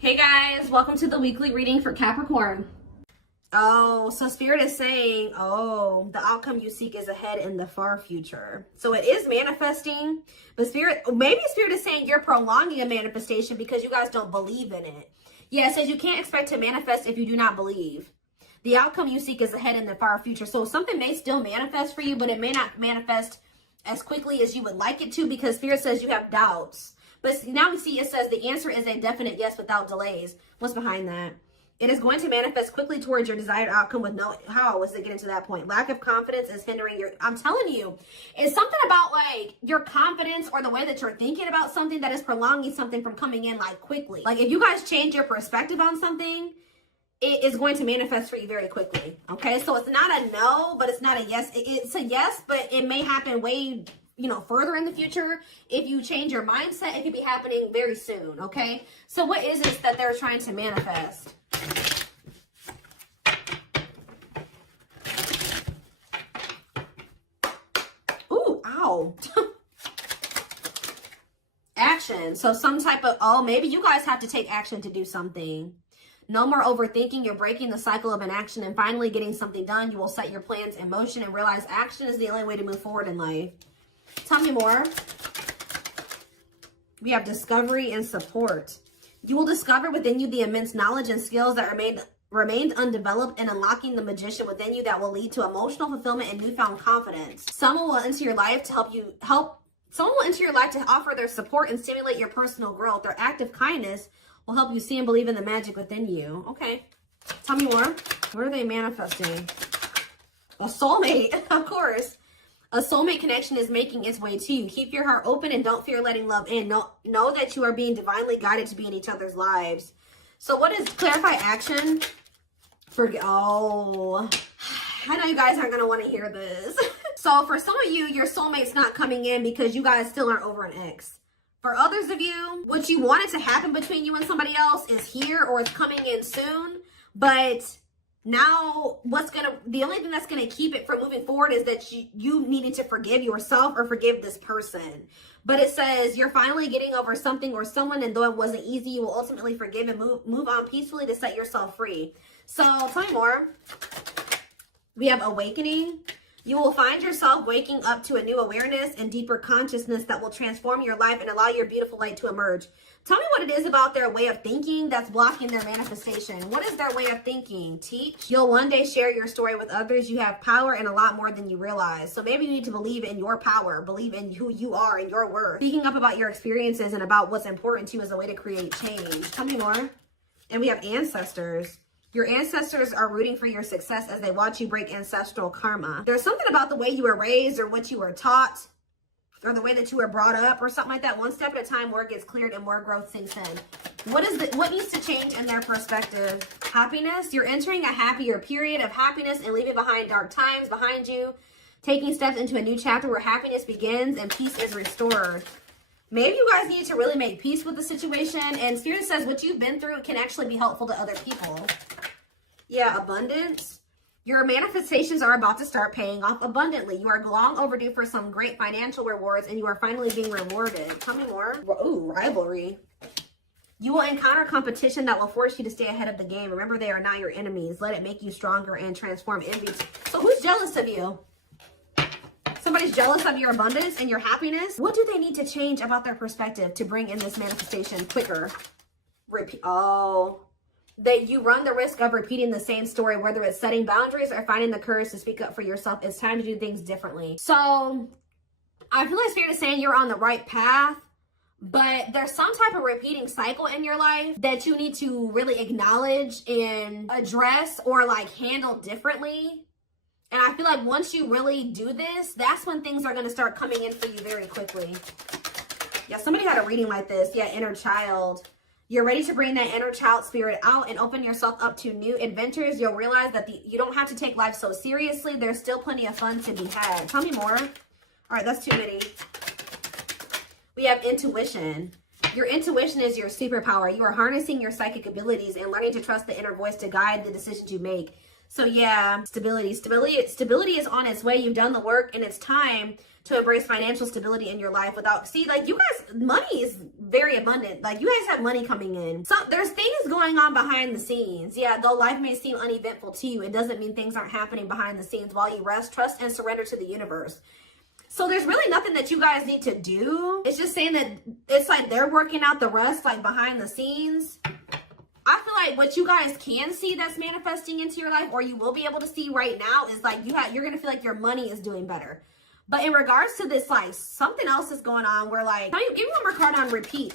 Hey guys, welcome to the weekly reading for Capricorn. Oh, so Spirit is saying, the outcome you seek is ahead in the far future. So it is manifesting, but maybe Spirit is saying you're prolonging a manifestation because you guys don't believe in it. Yeah, it says you can't expect to manifest if you do not believe. The outcome you seek is ahead in the far future. So something may still manifest for you, but it may not manifest as quickly as you would like it to because Spirit says you have doubts. But now we see it says the answer is a definite yes without delays. What's behind that? It is going to manifest quickly towards your desired outcome with no, how was it getting to that point? Lack of confidence is hindering your, I'm telling you, it's something about like your confidence or the way that you're thinking about something that is prolonging something from coming in like quickly. Like if you guys change your perspective on something, it is going to manifest for you very quickly. Okay, so it's not a no, but it's not a yes. It's a yes, but it may happen way, further in the future. If you change your mindset, it could be happening very soon. Okay, so what is it that they're trying to manifest? Ooh, ow. Action. So some type of, maybe you guys have to take action to do something. No more overthinking. You're breaking the cycle of inaction and finally getting something done. You will set your plans in motion and realize action is the only way to move forward in life. Tell me more. We have discovery and support. You will discover within you the immense knowledge and skills that remained undeveloped and unlocking the magician within you that will lead to emotional fulfillment and newfound confidence. Someone will enter your life to someone will enter your life to offer their support and stimulate your personal growth. Their act of kindness will help you see and believe in the magic within you. Okay. Tell me more. What are they manifesting? A soulmate, of course. A soulmate connection is making its way to you. Keep your heart open and don't fear letting love in. Know that you are being divinely guided to be in each other's lives. So what is clarify action? I know you guys aren't going to want to hear this. So for some of you, your soulmate's not coming in because you guys still aren't over an ex. For others of you, what you wanted to happen between you and somebody else is here or it's coming in soon. But now the only thing that's going to keep it from moving forward is that you needed to forgive yourself or forgive this person. But it says you're finally getting over something or someone, and though it wasn't easy, you will ultimately forgive and move on peacefully to set yourself free. So tell me more. We have awakening. You will find yourself waking up to a new awareness and deeper consciousness that will transform your life and allow your beautiful light to emerge. Tell me what it is about their way of thinking that's blocking their manifestation. What is their way of thinking? Teach. You'll one day share your story with others. You have power and a lot more than you realize. So maybe you need to believe in your power, believe in who you are and your worth. Speaking up about your experiences and about what's important to you as a way to create change. Tell me more. And we have ancestors. Your ancestors are rooting for your success as they watch you break ancestral karma. There's something about the way you were raised or what you were taught or the way that you were brought up or something like that. One step at a time, more gets cleared and more growth sinks in. What needs to change in their perspective? Happiness. You're entering a happier period of happiness and leaving behind dark times behind you. Taking steps into a new chapter where happiness begins and peace is restored. Maybe you guys need to really make peace with the situation. And Spirit says what you've been through can actually be helpful to other people. Yeah, abundance. Your manifestations are about to start paying off abundantly. You are long overdue for some great financial rewards and you are finally being rewarded. Tell me more. Ooh, rivalry. You will encounter competition that will force you to stay ahead of the game. Remember, they are not your enemies. Let it make you stronger and transform envy. So who's jealous of you? Somebody's jealous of your abundance and your happiness. What do they need to change about their perspective to bring in this manifestation quicker? That you run the risk of repeating the same story, whether it's setting boundaries or finding the courage to speak up for yourself. It's time to do things differently. So I feel like Spirit is saying you're on the right path, but there's some type of repeating cycle in your life that you need to really acknowledge and address or like handle differently. And I feel like once you really do this, that's when things are going to start coming in for you very quickly. Yeah, somebody had a reading like this. Yeah, inner child. You're ready to bring that inner child spirit out and open yourself up to new adventures. You'll realize that you don't have to take life so seriously. There's still plenty of fun to be had. Tell me more. All right, that's too many. We have intuition. Your intuition is your superpower. You are harnessing your psychic abilities and learning to trust the inner voice to guide the decisions you make. So yeah, stability is on its way. You've done the work, and it's time to embrace financial stability in your life without, see, like, you guys, money is very abundant. Like, you guys have money coming in. So there's things going on behind the scenes. Yeah, though life may seem uneventful to you, it doesn't mean things aren't happening behind the scenes while you rest, trust, and surrender to the universe. So there's really nothing that you guys need to do. It's just saying that it's like they're working out the rest, like, behind the scenes. I feel like what you guys can see that's manifesting into your life, or you will be able to see right now, is like you're going to feel like your money is doing better. But in regards to this, like, something else is going on where, like, give me one more card on repeat.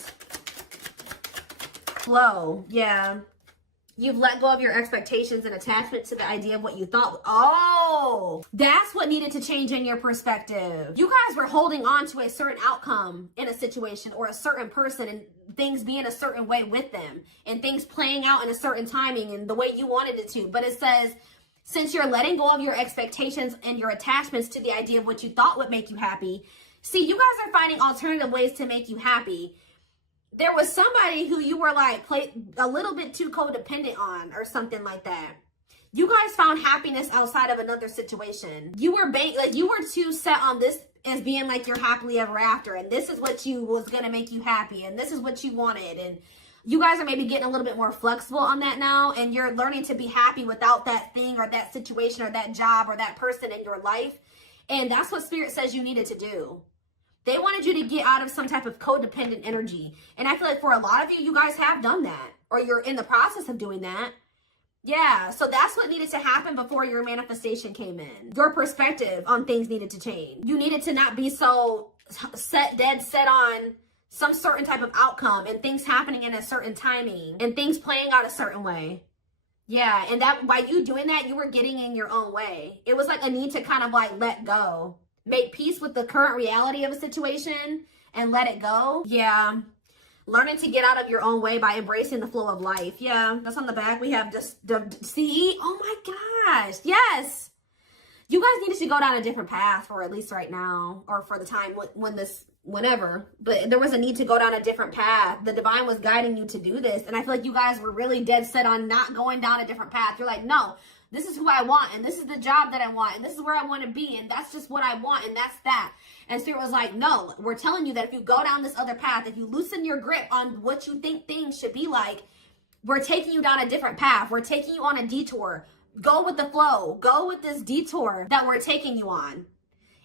Flow. Yeah. You've let go of your expectations and attachment to the idea of what you thought. Oh, that's what needed to change in your perspective. You guys were holding on to a certain outcome in a situation or a certain person, and things being a certain way with them, and things playing out in a certain timing and the way you wanted it to. But it says, since you're letting go of your expectations and your attachments to the idea of what you thought would make you happy, see, you guys are finding alternative ways to make you happy. There was somebody who you were like a little bit too codependent on or something like that. You guys found happiness outside of another situation. You were you were too set on this as being like your happily ever after, and this is what you was going to make you happy, and this is what you wanted. And you guys are maybe getting a little bit more flexible on that now, and you're learning to be happy without that thing or that situation or that job or that person in your life. And that's what Spirit says you needed to do. They wanted you to get out of some type of codependent energy. And I feel like for a lot of you, you guys have done that, or you're in the process of doing that. Yeah, so that's what needed to happen before your manifestation came in. Your perspective on things needed to change. You needed to not be so dead set on some certain type of outcome and things happening in a certain timing and things playing out a certain way. Yeah, and that by you doing that, you were getting in your own way. It was like a need to kind of like let go. Make peace with the current reality of a situation and let it go. Yeah. Learning to get out of your own way by embracing the flow of life. Yeah, that's on the back. We have just see. Oh my gosh. Yes. You guys needed to go down a different path, for at least right now, or for the time whenever. But there was a need to go down a different path. The divine was guiding you to do this. And I feel like you guys were really dead set on not going down a different path. You're like, no, this is who I want, and this is the job that I want, and this is where I want to be, and that's just what I want, and that's that. And Spirit was like, no, we're telling you that if you go down this other path, if you loosen your grip on what you think things should be like, we're taking you down a different path. We're taking you on a detour. Go with the flow. Go with this detour that we're taking you on.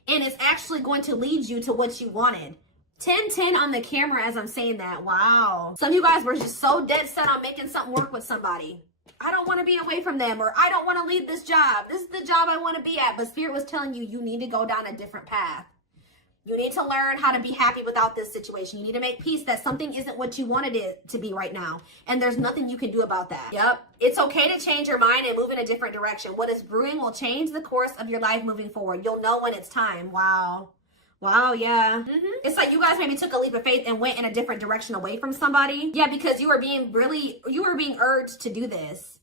And it's actually going to lead you to what you wanted. 10-10 on the camera as I'm saying that. Wow. Some of you guys were just so dead set on making something work with somebody. I don't want to be away from them, or I don't want to leave this job. This is the job I want to be at. But Spirit was telling you, you need to go down a different path. You need to learn how to be happy without this situation. You need to make peace that something isn't what you wanted it to be right now. And there's nothing you can do about that. Yep. It's okay to change your mind and move in a different direction. What is brewing will change the course of your life moving forward. You'll know when it's time. Wow. Wow, yeah. It's like you guys maybe took a leap of faith and went in a different direction away from somebody. Yeah, because you were being urged to do this.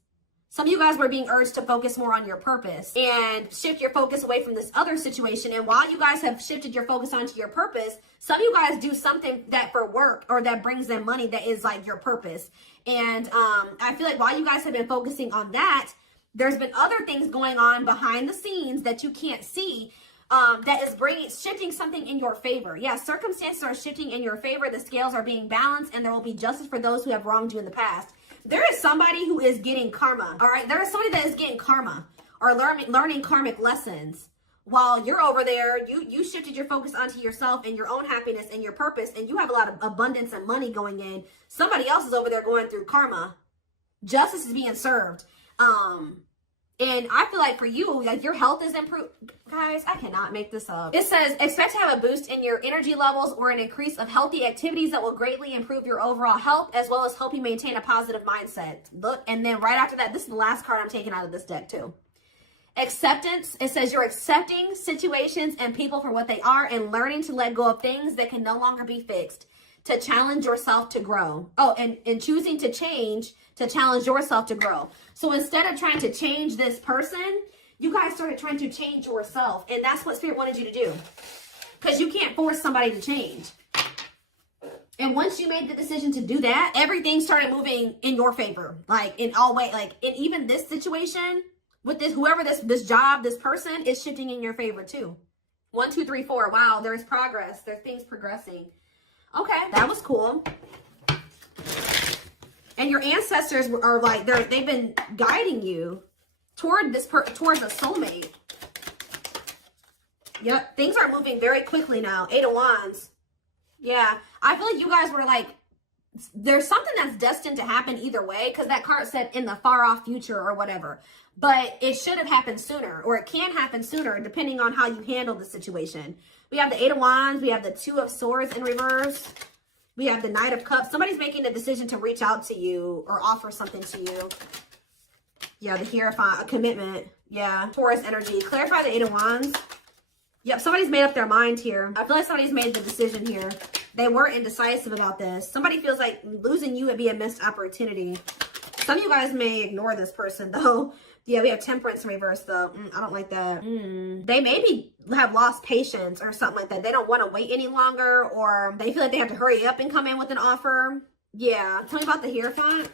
Some of you guys were being urged to focus more on your purpose and shift your focus away from this other situation. And while you guys have shifted your focus onto your purpose, some of you guys do something that for work or that brings them money that is like your purpose. And I feel like while you guys have been focusing on that, there's been other things going on behind the scenes that you can't see. That is shifting something in your favor. Yeah, circumstances are shifting in your favor. The scales are being balanced, and there will be justice for those who have wronged you in the past. There is somebody who is getting karma. All right, there is somebody that is getting karma or learning karmic lessons. While you're over there, you shifted your focus onto yourself and your own happiness and your purpose, and you have a lot of abundance and money going in. Somebody else is over there going through karma. Justice is being served. And I feel like for you, like your health is improved. Guys, I cannot make this up. It says, expect to have a boost in your energy levels or an increase of healthy activities that will greatly improve your overall health, as well as help you maintain a positive mindset. Look, and then right after that, this is the last card I'm taking out of this deck too. Acceptance. It says you're accepting situations and people for what they are and learning to let go of things that can no longer be fixed, to challenge yourself to grow. Oh, and choosing to change to challenge yourself to grow. So instead of trying to change this person, you guys started trying to change yourself. And that's what Spirit wanted you to do. Because you can't force somebody to change. And once you made the decision to do that, everything started moving in your favor. Like in all ways, like in even this situation, with this, whoever this job, this person is shifting in your favor too. 1, 2, 3, 4. Wow, there's progress. There's things progressing. Okay, that was cool. And your ancestors are like, they've been guiding you toward towards a soulmate. Yep, things are moving very quickly now. 8 of Wands. Yeah, I feel like you guys were like, there's something that's destined to happen either way, because that card said in the far off future or whatever. But it should have happened sooner, or it can happen sooner, depending on how you handle the situation. We have the 8 of Wands. We have the 2 of Swords in reverse. We have the Knight of Cups. Somebody's making the decision to reach out to you or offer something to you. Yeah, the Hierophant, a commitment. Yeah, Taurus energy. Clarify the 8 of Wands. Yep, somebody's made up their mind here. I feel like somebody's made the decision here. They were indecisive about this. Somebody feels like losing you would be a missed opportunity. Some of you guys may ignore this person, though. Yeah, we have Temperance in reverse, though. I don't like that. They maybe have lost patience or something like that. They don't want to wait any longer, or they feel like they have to hurry up and come in with an offer. Yeah. Tell me about the Hierophant.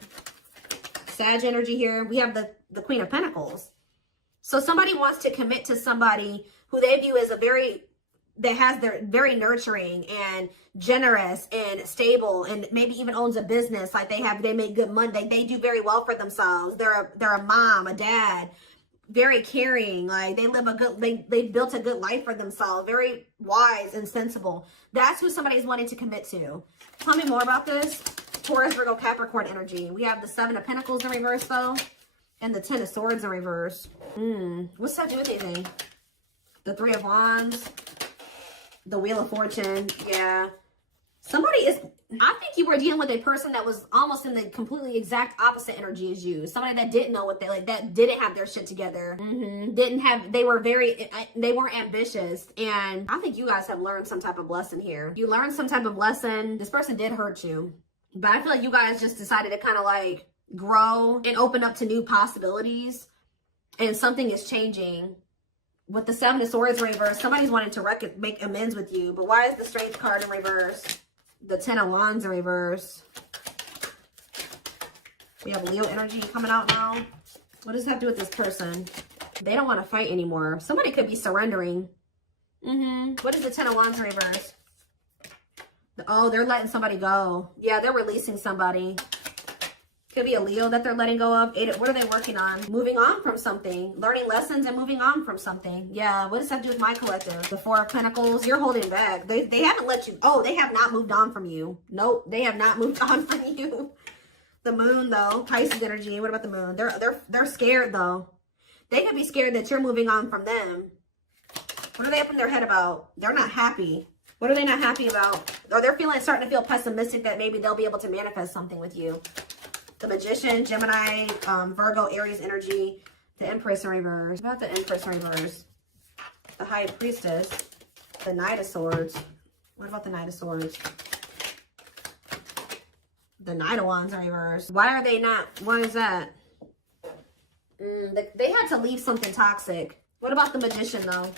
Sag energy here. We have the Queen of Pentacles. So somebody wants to commit to somebody who they view as they're very nurturing and generous and stable, and maybe even owns a business. Like they make good money. They do very well for themselves. They're a mom, a dad, very caring. Like they built a good life for themselves. Very wise and sensible. That's who somebody's wanting to commit to. Tell me more about this. Taurus, Virgo, Capricorn energy. We have the 7 of Pentacles in reverse though, and the 10 of Swords in reverse. What's that do with anything? The 3 of Wands. The Wheel of Fortune. Yeah. I think you were dealing with a person that was almost in the completely exact opposite energy as you. Somebody that didn't know what that didn't have their shit together. They weren't ambitious. And I think you guys have learned some type of lesson here. You learned some type of lesson. This person did hurt you. But I feel like you guys just decided to kind of like grow and open up to new possibilities. And something is changing. With the 7 of Swords in reverse, somebody's wanting to make amends with you. But why is the Strength card in reverse? The 10 of Wands in reverse. We have Leo energy coming out now. What does that do with this person? They don't want to fight anymore. Somebody could be surrendering. What is the 10 of Wands in reverse? Oh, they're letting somebody go. Yeah, they're releasing somebody. Could be a Leo that they're letting go of. What are they working on? Moving on from something. Learning lessons and moving on from something. Yeah, what does that do with my collective? The 4 of Pentacles. You're holding back. They haven't let you. Oh, they have not moved on from you. Nope, they have not moved on from you. The Moon, though. Pisces energy. What about the Moon? They're scared, though. They could be scared that you're moving on from them. What are they up in their head about? They're not happy. What are they not happy about? Or they're starting to feel pessimistic that maybe they'll be able to manifest something with you. The Magician, Gemini, Virgo, Aries energy, the Empress in reverse. What about the Empress in reverse? The High Priestess, the Knight of Swords. What about the Knight of Swords? The Knight of Wands in reverse. Why are they not? Why is that? They had to leave something toxic. What about the Magician, though?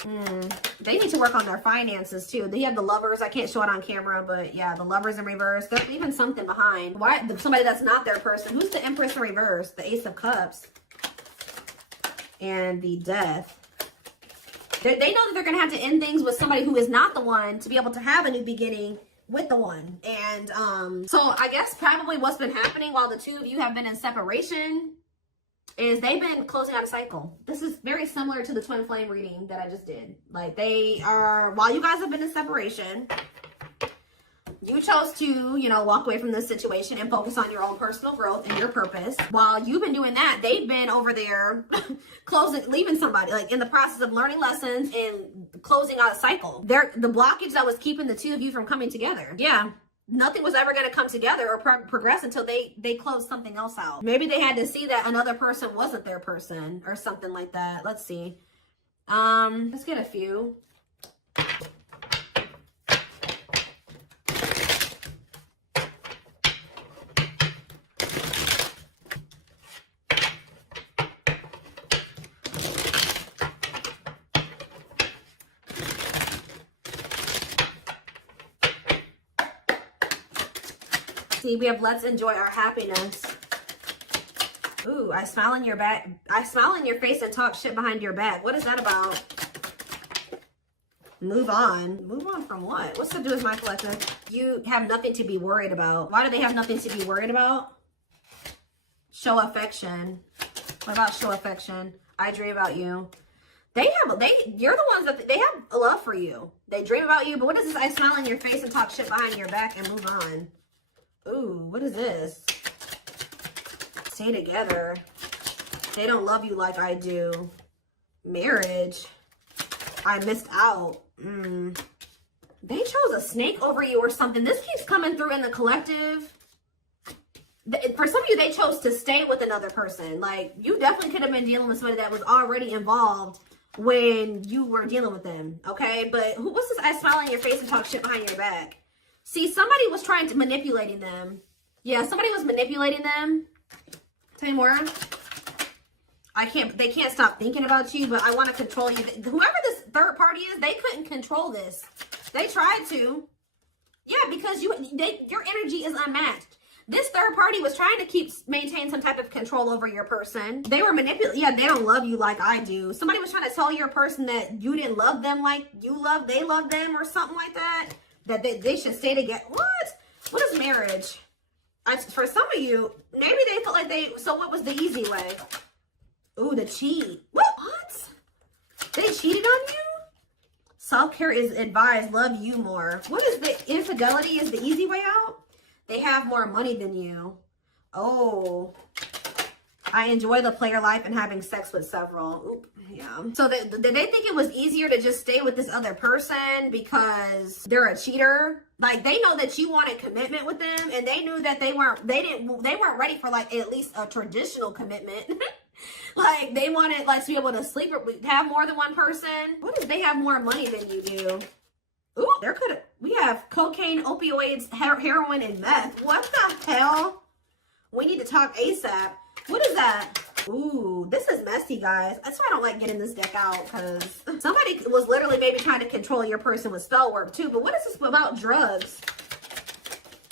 They need to work on their finances, too. They have the Lovers. I can't show it on camera, but yeah, the Lovers in reverse. They're leaving something behind. Why? Somebody that's not their person. Who's the Empress in reverse? The Ace of Cups. And the Death. They know that they're going to have to end things with somebody who is not the one to be able to have a new beginning with the one. And so I guess probably what's been happening while the two of you have been in separation is they've been closing out a cycle. This is very similar to the twin flame reading that I just did. Like while you guys have been in separation, you chose to, walk away from this situation and focus on your own personal growth and your purpose. While you've been doing that, they've been over there leaving somebody, like in the process of learning lessons and closing out a cycle. The blockage that was keeping the two of you from coming together. Yeah. Nothing was ever going to come together or progress until they closed something else out. Maybe they had to see that another person wasn't their person or something like that. Let's see. Let's get a few. See, we have let's enjoy our happiness. Ooh, I smile in your back. I smile in your face and talk shit behind your back. What is that about? Move on. Move on from what? What's to do with my collective? You have nothing to be worried about. Why do they have nothing to be worried about? Show affection. What about show affection? I dream about you. You're the ones that, they have a love for you. They dream about you, but what is this? I smile in your face and talk shit behind your back and move on. Ooh, what is this? Stay together. They don't love you like I do. Marriage. I missed out. They chose a snake over you or something. This keeps coming through in the collective. For some of you, they chose to stay with another person. Like, you definitely could have been dealing with somebody that was already involved when you were dealing with them, okay? But what's this? I smile in your face and talk shit behind your back. See, somebody was trying to manipulating them. Yeah, somebody was manipulating them. Tell me more. They can't stop thinking about you, but I want to control you. Whoever this third party is, they couldn't control this. They tried to. Yeah, because your energy is unmatched. This third party was trying to maintain some type of control over your person. They were manipulating. Yeah, they don't love you like I do. Somebody was trying to tell your person that you didn't love them like they love them or something like that. That they should stay together. What? What is marriage? For some of you, maybe they felt like so what was the easy way? Ooh, the cheat. What? They cheated on you? Self-care is advised. Love you more. What is the infidelity is the easy way out? They have more money than you. Oh. I enjoy the player life and having sex with several. Oop, yeah. So did they think it was easier to just stay with this other person because they're a cheater? Like, they know that you wanted commitment with them, and they knew that they weren't ready for like at least a traditional commitment. Like, they wanted like to be able to sleep or have more than one person. What if they have more money than you do? Ooh, we have cocaine, opioids, heroin, and meth. What the hell? We need to talk ASAP. What is that? Ooh, this is messy, guys. That's why I don't like getting this deck out, because somebody was literally maybe trying to control your person with spell work too. But what is this about drugs?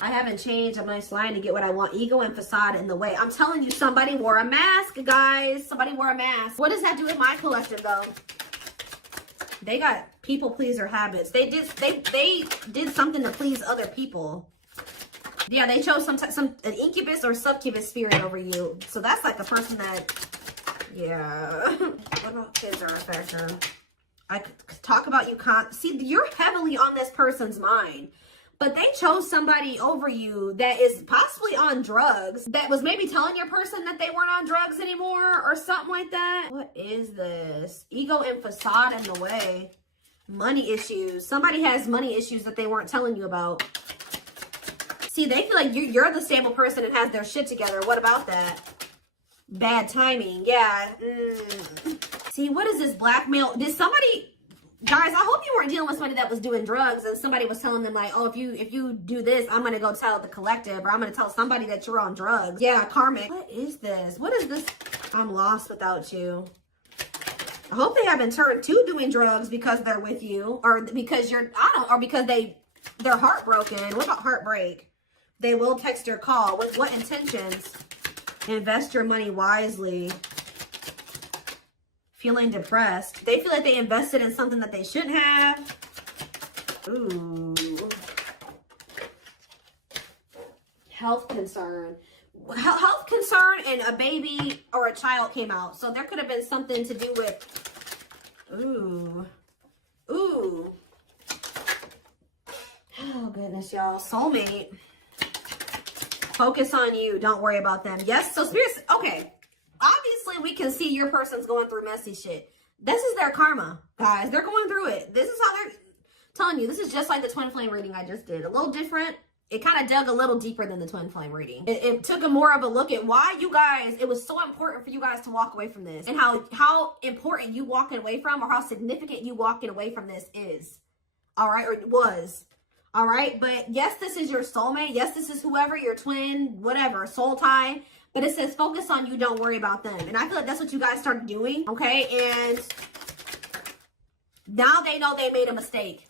I haven't changed. I'm nice lying to get what I want. Ego and facade in the way. I'm telling you, somebody wore a mask, guys. Somebody wore a mask. What does that do with my collective, though? They got people pleaser habits. They did something to please other people. Yeah, they chose an incubus or succubus spirit over you. So that's like a person that, yeah. What about kids are a factor? I could talk about you. See, you're heavily on this person's mind. But they chose somebody over you that is possibly on drugs, that was maybe telling your person that they weren't on drugs anymore or something like that. What is this? Ego and facade in the way. Money issues. Somebody has money issues that they weren't telling you about. See, they feel like you're the stable person and has their shit together. What about that? Bad timing. Yeah. See, what is this blackmail? Did somebody... Guys, I hope you weren't dealing with somebody that was doing drugs and somebody was telling them like, oh, if you do this, I'm going to go tell the collective, or I'm going to tell somebody that you're on drugs. Yeah, karmic. What is this? What is this? I'm lost without you. I hope they haven't turned to doing drugs because they're with you, or because or because they're heartbroken. What about heartbreak? They will text or call. With what intentions? Invest your money wisely. Feeling depressed. They feel like they invested in something that they shouldn't have. Ooh. Health concern. Health concern and a baby or a child came out. So there could have been something to do with... Ooh. Ooh. Oh, goodness, y'all. Soulmate. Focus on you. Don't worry about them. Yes, so spirits... Okay. Obviously, we can see your person's going through messy shit. This is their karma, guys. They're going through it. This is how they're telling you. This is just like the twin flame reading I just did. A little different. It kind of dug a little deeper than the twin flame reading. It took a more of a look at why you guys, it was so important for you guys to walk away from this. And how important you walking away from, or how significant you walking away from this is. All right? Or it was. All right? But yes, this is your soulmate. Yes, this is whoever, your twin, whatever, soul tie. But it says, focus on you, don't worry about them. And I feel like that's what you guys started doing, okay? And now they know they made a mistake.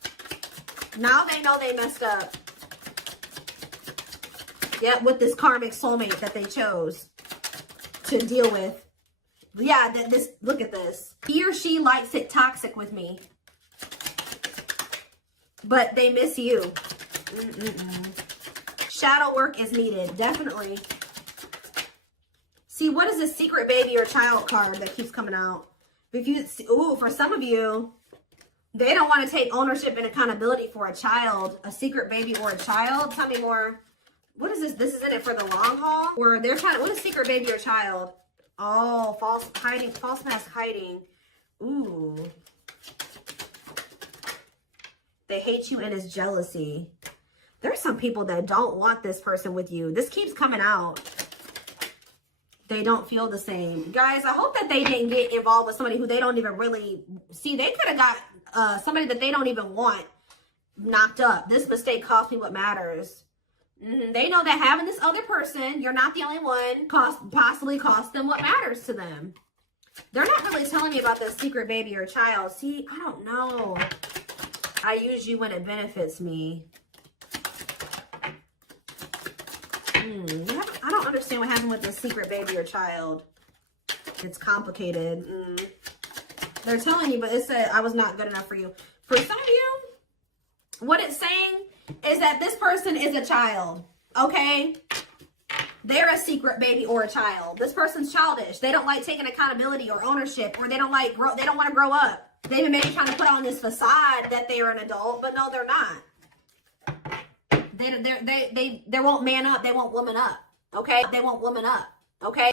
Now they know they messed up. Yeah, with this karmic soulmate that they chose to deal with. Yeah, look at this. He or she likes it toxic with me, but they miss you. Shadow work is needed, definitely. See, what is this secret baby or child card that keeps coming out? If you, ooh, for some of you, they don't want to take ownership and accountability for a child, a secret baby or a child. Tell me more. What is this? This is in it for the long haul? Or they're trying to, what is secret baby or child? Oh, false mask hiding. Ooh. They hate you and it's jealousy. There's some people that don't want this person with you. This keeps coming out. They don't feel the same. Guys, I hope that they didn't get involved with somebody who they don't even really see. They could have got somebody that they don't even want knocked up. This mistake cost me what matters. They know that having this other person, you're not the only one, possibly cost them what matters to them. They're not really telling me about this secret baby or child. See, I don't know. I use you when it benefits me. I don't understand what happened with the secret baby or child. It's complicated. They're telling you, but it said I was not good enough for you. For some of you, what it's saying is that this person is a child, okay? They're a secret baby or a child. This person's childish. They don't like taking accountability or ownership, or they don't want to grow up. They've been maybe trying to put on this facade that they're an adult, but no, they're not. They won't man up. They won't woman up. Okay? They won't woman up. Okay?